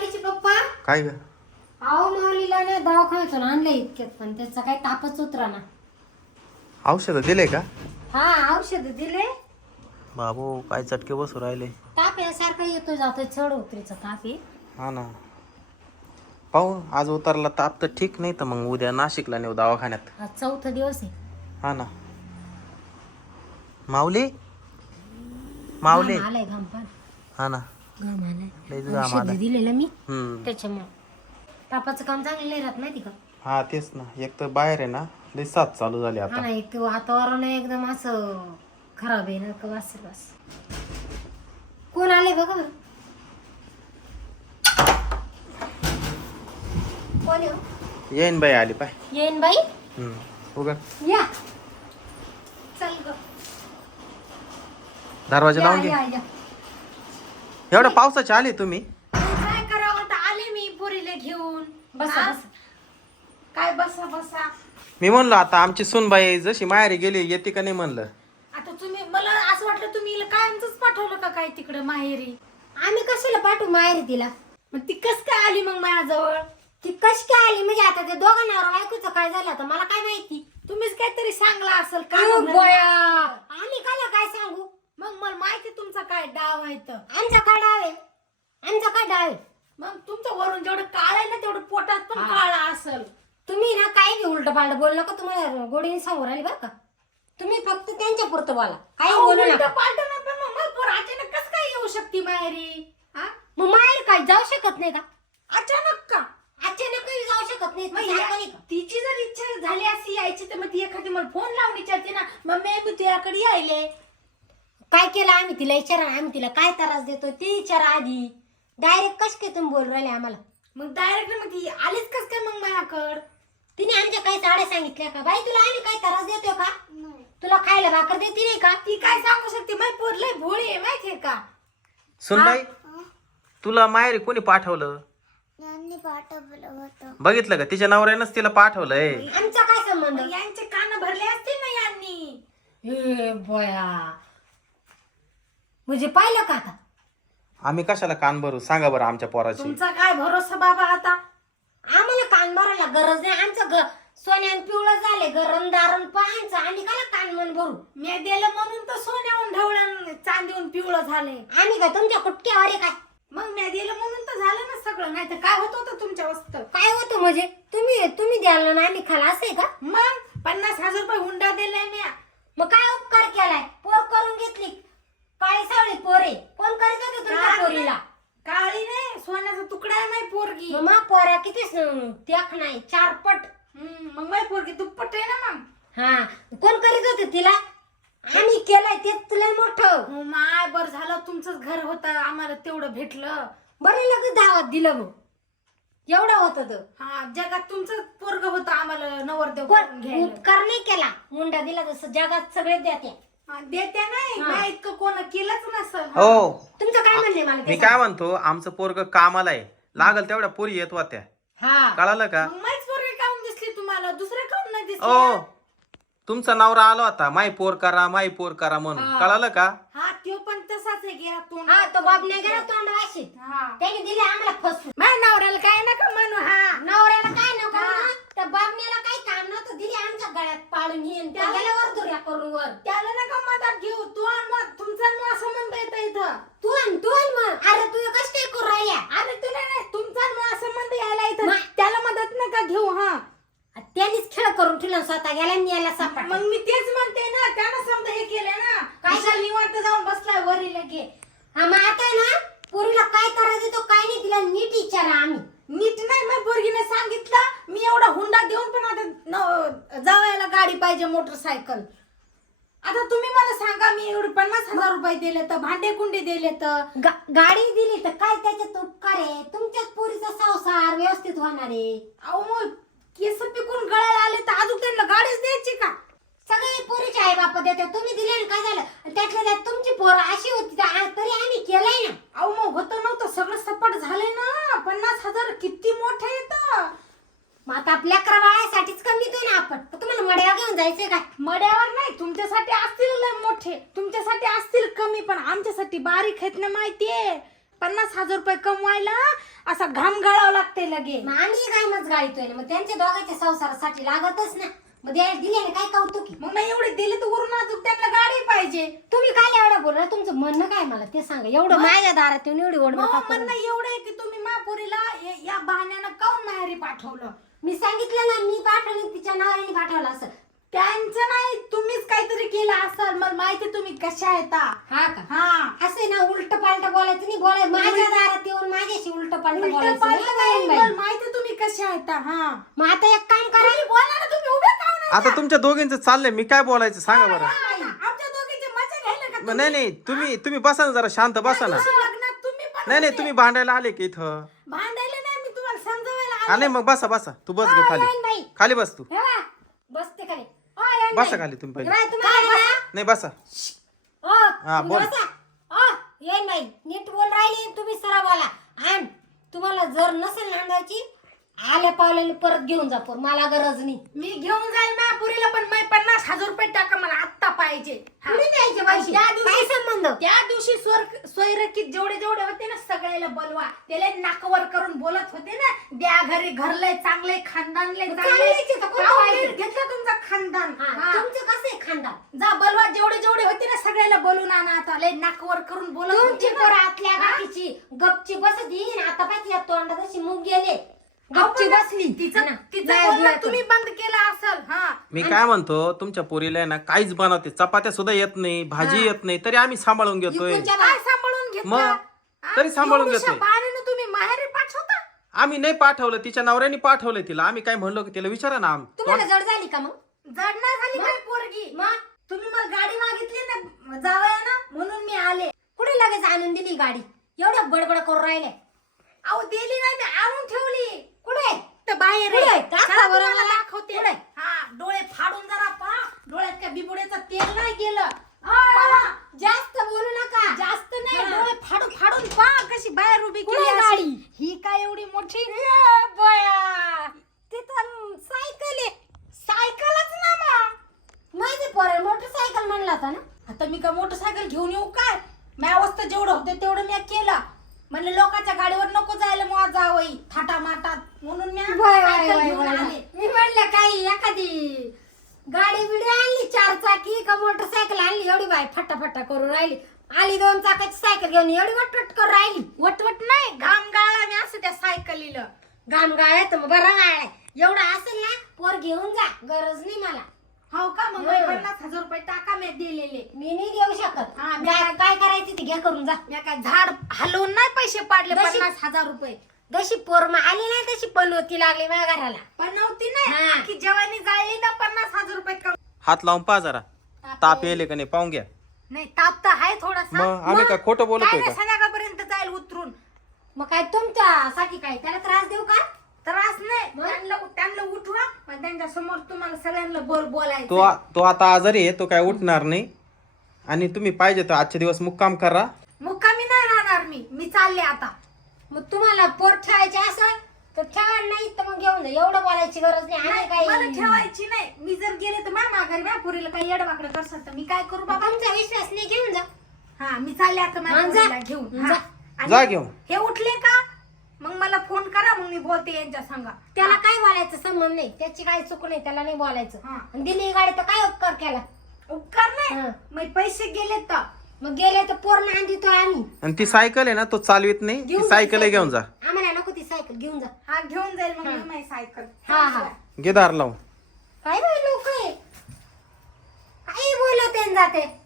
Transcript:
माऊलीचे पप्पा? काय ग? अहो माऊलीला ना दवाखान्यातून आणलं इतक्यात पण त्याचा काही तापच उतरा ना. औषध दिले का? हा औषध दिले. बाबू काय चटके बसू राहिले. ताप यासारखा येतो जातो चढ उतरीचा ताप आहे. हा ना. पाहू आज उतरला ताप तर ठीक नाही तर मग उद्या नाशिकला नेऊ दवाखान्यात. हा चौथा दिवस आहे. हा ना. माऊली? माऊली? घाम आलाय घाम पण हा ना. घाम आलाय लयच घाम औषध आलाय. दिलेलं मी हम्म. त्याच्यामुळे. तापाचं काम चांगलं नाही राहत माहिती का? हा तेच ना. एक तर बाहेर आहे ना लय साथ चालू झाली हा आता वातावरण एकदम असं खराब आहे ना का वास. कोण आले बघा बरं? कोण हो? येईन बाई आली पाय. येईन बाई? हम्म. या. चल ग. दरवाजा लावून घे. या, या. एवढ्या पावसाचे आले तुम्ही? काय करावं आता? आले मी पोरीला घेऊन. बसा? बसा. काय बसा बसा? मी म्हणलो आता आमची सुनबाई जशी माहेरी गेली येते का नाही म्हणलं. आता तुम्ही मला असं वाटलं तुम्ही हिला कायमच पाठवलं का काय तिकडे माहेरी? आम्ही कशाला पाठवू माहेर तिला? मग ती कस काय आली मग माझ्याजवळ? ती कशी काय आली? म्हणजे आता ते दोघांना बायकोचं काय झालं तर मला काय माहिती? तुम्हीच काहीतरी सांगला असेल का? आम्ही काय सांगू मग मला माहिती तुमचा काय डाव आहे तर आमचा काय डाव आहे? आमचा काय डाव आहे? मग तुमचं वरून जेवढं काळ आहे ना तेवढं पोटात पण काळा असेल. तुम्ही ना काही बी उलट पालट बोललो का तुम्हाला गोडीने सांगू राहिली बरं का? तुम्ही फक्त त्यांच्या पुरतं बोला. काही बोलू नका. पालट ना पण मग मला पोर अचानक कस काय येऊ शकते माहेरी? हा? मग माहेर काय जाऊ शकत नाही का? अचानक का? अचानकही जाऊ शकत नाही मग का? तिची जर इच्छा झाली अशी यायची तर मग ती एखादी मला फोन लावून विचारते ना मग मी तुझ्याकडे यायले. काय केलं आम्ही? तिला विचारा आम्ही तिला काय त्रास देतो ते विचारा आधी. डायरेक्ट कश काय तुम्ही बोल राहिले आम्हाला? मग डायरेक्ट मग ती आलीच कस काय मग माझ्याकड? तिने आमच्या काही साड्या सांगितल्या का? बाई तुला आम्ही काय त्रास देतो का? तुला खायला भाकर देते नाही का? ती काय सांगू शकते? माही पोर लय भोळी आहे माहितीये का? सुनबाई तुला माहेरी कोणी पाठवलं? बघितलं का? तिच्या नवऱ्यानंच तिला पाठवलंय. आमचा काय संबंध? यांचे कान भरले असतील ना यांनी? हे बया म्हणजे पाहिलं का आता? आम्ही कशाला कान भरू? सांगा बरं आमच्या पोराची. तुमचा काय भरोसा बाबा आता? आम्हाला कान भरायला गरज नाही. आमचं घर सोन्यान पिवळं झाले. गरम दारण पाहायचं. आम्ही का कान मन भरू? मी दिलं म्हणून तर सोन्याहून ढवळण चांदीहून पिवळं झाले. आम्ही का तुमच्या कुटक्यावर आहे काय? मग मी दिलं म्हणून तर झालं ना सगळं. नाही तर काय होत होतं तुमच्या वस्त? काय होतं म्हणजे? तुम्ही तुम्ही द्याल ना आम्ही खाला. असं का? मग पन्नास हजार रुपये हुंडा दिलाय मी मग काय उपकार केलाय पोर करून घेतली काळी सावळी पोरे कोण करीत होते तुमच्या पोरीला काळी नाही सोन्याचा तुकडा आहे माही पोरगी मग मा पोऱ्या किती त्याक नाही चार पट हम्म, मग माही पोरगी दुप्पट आहे ना मग हा कोण करीत होते तिला आम्ही केलंय ते तुला मोठं. हो माय बर झालं तुमचंच घर होतं आम्हाला तेवढं भेटलं. बरं लगेच दावात दिलं मग. एवढं होतं तर. हा जगात तुमचं पोरग होतं आम्हाला नवरदेव पण घ्यायला. उपकार नाही केला. मुंडा दिला तसं जगात सगळे देते हा, देत्या नाही हा. मी इतकं कोण केलंच नसल हो. तुमचं काय म्हणणे मला ते मी काय म्हणतो आमचं पोरग कामाला आहे. लागल तेवढ्या पोरी येत होत्या. हा. कळालं का? मग माहीच पोरगी काऊन दिसली तुम्हाला? दुसरे काऊन नाही ओ दिसले तुमचा नवरा आला होता माई पोर करा माई पोर करा म्हणून. कळालं का? हा तो पण तसाच आहे की तोंड. हा तो बाप नाही गेला तोंड वाशीत. हा. त्याने दिले आम्हाला फसवून. माझ्या नवऱ्याला काय नका म्हणू हा. नवऱ्याला काय नको हा. म्हणू, त्या बापण्याला काही काम नव्हतं दिले आमच्या गळ्यात पाडून येईन त्या दुऱ्या करून वर. त्याला नका मदत घेऊ तू आणि मग. तुमचा येत इथं. तू आण तू आण मग. अरे तू कस काय करू राहिल्या अरे तुला नाही तुमचा आणि मग संबंध यायला इथं मा- त्याला मदत नका घेऊ हा त्यांनीच ठेवला स्वतः गेला आणि याला सापडला. मग मी तेच म्हणते ना त्यानं समजा हे केलं ना काय काय निवांत जाऊन बसलाय वरी लगे. हा मग आता आहे ना पोरीला काय त्रास देतो काय नाही तिला नीट विचारा आम्ही. नीट नाही मग पोरगीने सांगितलं मी एवढा हुंडा देऊन पण आता न- जावयाला गाडी पाहिजे मोटरसायकल. आता तुम्ही मला सांगा मी एवढे पन्नास हजार रुपये दिले तर भांडे कुंडे दिले तर? गा- गाडी दिली तर काय त्याच्यात उपकार आहे? तुमच्याच पोरीचा संसार व्यवस्थित होणार आहे. अहो मग केस पिकून गळायला आले तर अजून त्यांना गाडीच द्यायची का सगळे बाप देते तुम्ही दिले आणि काय झालं? त्यातल्या त्यात तुमची पोर अशी होती तर आ- तरी आम्ही केलंय ना. अहो मग होतं नव्हतं. सगळं सपाट झालंय ना. पन्नास हजार किती मोठं येतं मग आता आपल्या अकरा बाळासाठीच कमी ना आपण. मग तुम्हाला मड्या घेऊन जायचंय काय? मड्यावर नाही तुमच्यासाठी असतील लय मोठे. तुमच्यासाठी असतील कमी पण आमच्यासाठी बारीक आहेत ना माहितीये पन्नास हजार रुपये कमवायला असा घाम गळावं लागते लगे मग आम्ही काय मग गाळीतोय ना? मग त्यांच्या दोघांच्या संसारासाठी लागतच ना. मग द्यायला दिले ना काय कौतुकी मग मी एवढे दिले तर वरून अजून त्यांना गाडी पाहिजे. तुम्ही काय एवढं बोलला? तुमचं म्हणणं काय मला? ते सांगा. एवढं माझ्या दारात येऊन एवढी ओढ मग. म्हणणं एवढं आहे की तुम्ही महापुरीला या- या बहाण्यानं काऊन माहेरी पाठवलं? मी सांगितलं ना मी पाठवली तिच्या नावाने पाठवलं असं. त्यांचं नाही तुम्हीच काहीतरी केलं असेल. मला माहिती तुम्ही कशा आहेत. हा. हा का? हा. असं ना उलट पालट बोलायचं नाही बोलायचं माझ्या दारात येऊन माझ्याशी उलट पालट उलटं बोलायचं पालटं नाही नाही, बाई. मला माहिती तुम्ही कशा आहेत. हा. मग आता एक काम करा. बोला ना तुम्ही उभे का नाही? आता तुमच्या दोघींचं चाललंय. मी काय बोलायचं सांगा बरं. आमच्या दोघींची मजा घ्यायला का मग नाही नाही. तुम्ही तुम्ही बसा ना जरा शांत बसा ना. तुमच्या लग्नात तुम्ही पण नाही नाही. तुम्ही भांडायला आले की इथं. भांडायला नाही मी तुम्हाला समजवायला हा नाही मग बसा बसा. तू बस ग येईन खाली. बाई. खाली बस तू. हे बघा, बसते खाली. ओ, येईन बसा. खाली तुम्ही हे पहिले नाही बसा. ओ, हा, तुम्ही बोल. बसा. ओ, येईन बाई. नीट बोल राहिली तुम्ही सरळ बोला आणि. तुम्हाला जर नसेल नांदायची आल्या पावल्याने परत घेऊन जा पोर मला गरज नाही. मी घेऊन जाईल महापुरीला पण मी पन्नास हजार रुपये टाका मला आत्ता पाहिजे. हा. कुठे द्यायचे पैसे? त्या काय दिवशी संबंध? त्या दिवशी स्वर सोयरकीत जेवढे जेवढे होते ना सगळ्याला बोलवा. त्याला नाकवर करून बोलत होते ना द्या घरी घरलंय चांगले खानदानले चांगले चांगलेच आहे तर कोणतं पाहुणे वाईट? घेतलं तुमचा खानदान. हा, हा. तुमचं कसं आहे खानदान? जा बोलवा जेवढे जेवढे होते ना सगळ्याला बोलून आणा आता. लय नाकवर करून बोलत तुमची होते ना. पोर आतल्या हा? गाठीची. गपची बसत येईन. आता पाहिजे तोंडात अशी मुग गेले गपची आपण बसली. तिचं ना, तिचं नाही बोलणं बोलायचं. तुम्ही बंद केलं असेल हा. मी काय म्हणतो तुमच्या पोरीला आहे ना काहीच बनवते चपात्या सुद्धा येत नाही भाजी येत नाही तरी आम्ही सांभाळून घेतोय. काय सांभाळून घेतलं? मग? हा? तरी सांभाळून एवढ्याशा घेतोय. बाळानं तुम्ही माहेरी पाठवता? आम्ही नाही पाठवलं तिच्या नवऱ्याने पाठवलंय तिला. आम्ही काय म्हणलो की तिला विचारा ना आम- तुम्हाला जड झाली का मग? जड नाही झाली काय पोरगी. मग? तुम्ही मला गाडी मागितली ना जावया ना म्हणून मी आले. कुठे लगेच आणून दिली गाडी? एवढं बडबड करून राहिले. अहो दिली नाही मी आणून ठेवली. कुठे तर बाहेर कुठे? आहे. दाखवा चला बरं तुम्हाला मला. दाखवते कुठे? हा डोळे फाडून जरा पहा डोळ्यात काय बिबुड्याचं तेल नाही गेलं पहा. जास्त बोलू नका जास्त नाही हा. डोळे फाडून फाडून पहा कशी बाहेर उभी कुठे केली गाडी? अशी. ही काय एवढी मोठी तिथं सायकल आहे सायकलच ना मग माझे पोर मोटरसायकल म्हणला होता ना आता मी का मोटरसायकल घेऊन येऊ काय माझ्या अवस्था जेवढं होते तेवढं मी केलं म्हणलं लोकांच्या गाडीवर नको जायला मग जावई थाटा माटात म्हणून मी वय, वय, सायकल वय, घेऊन वय, आले. वय. मी म्हणलं काही एखादी गाडी बिडी आणली चार चाकी का मोटरसायकल आणली? एवढी बाय फटाफटा करून राहिली. आली दोन चाकाची सायकल घेऊन एवढी वटवट करून राहिली. वटवट नाही. घाम गाळला मी असं त्या सायकलीला. घाम गाळ्या तर मग बरं गाळ्या एवढं असेल ना पोर घेऊन जा. गरज नाही मला. हो का? मग. पन्नास हजार रुपये टाका मी दिलेले. मी नाही देऊ शकत. हा, मी काय काय करायचं ते घ्या करून जा. मी काय झाड हलवून नाही पैसे पाडले जशी- पन्नास हजार रुपये. जशी पोर मग आली नाही तशी पनवती लागली माझ्या घराला. पण नव्हती नाही हा. आखी जवानी जाळली ना पन्नास हजार रुपये कम हात लावून पहा जरा. ताप येले का नाही? पाहून घ्या. नाही ताप तर आहे थोडासा. मग आम्ही काय खोटं काय बोलतोय नाही का? संध्याकाळपर्यंत जाईल उतरून. मग काय तुमच्यासाठी काय? त्याला त्रास देऊ का? त्रास नाही? त्यांना त्यांना त्यांच्यासमोर तुम्हाला सगळ्यांना बोल तो बोलायचं आ- तो आता आजारी आहे तो काय उठणार नाही. आणि तुम्ही पाहिजे तर आजचे दिवस मुक्काम करा. मुक्कामी नाही राहणार मी. मी चालले आता. मग तुम्हाला पोर ठेवायचे असेल तर ठेवा नाही तर मग घेऊन जा. एवढं बोलायची गरज नाही. नाही, आम्ही मला काही ठेवायची नाही. मी जर गेले तर माझ्या माघारी माझ्या पुरीला काही येडवाकडे करसाल तर मी काय करू बाबा? तुमचा विश्वास नाही घेऊन जा. हा मी चालले आता माझ्या हा, जा. पुरीला घेऊन. जा. आणि जा घेऊन. हे उठले का? मग मला फोन करा मग मी बोलते यांच्या संग. त्याला काय बोलायचं संबंध नाही. त्याची काही चूक नाही त्याला नाही बोलायचं. हा. आणि दिली गाडी तर काय उपकार केला? उपकार नाही. मग पैसे गेले तर? मग गेले तर पोर नाही देतो आम्ही. आणि ती सायकल आहे ना तो चालवित नाही. घेऊन ती जा सायकल. घेऊन जा. आम्हाला नको ती सायकल घेऊन जा. हा घेऊन जाईल मग मी माझी सायकल. हा हा. घे दार लावून. काय बाई लोक आहे. काही बोलत आहे आणि जाते.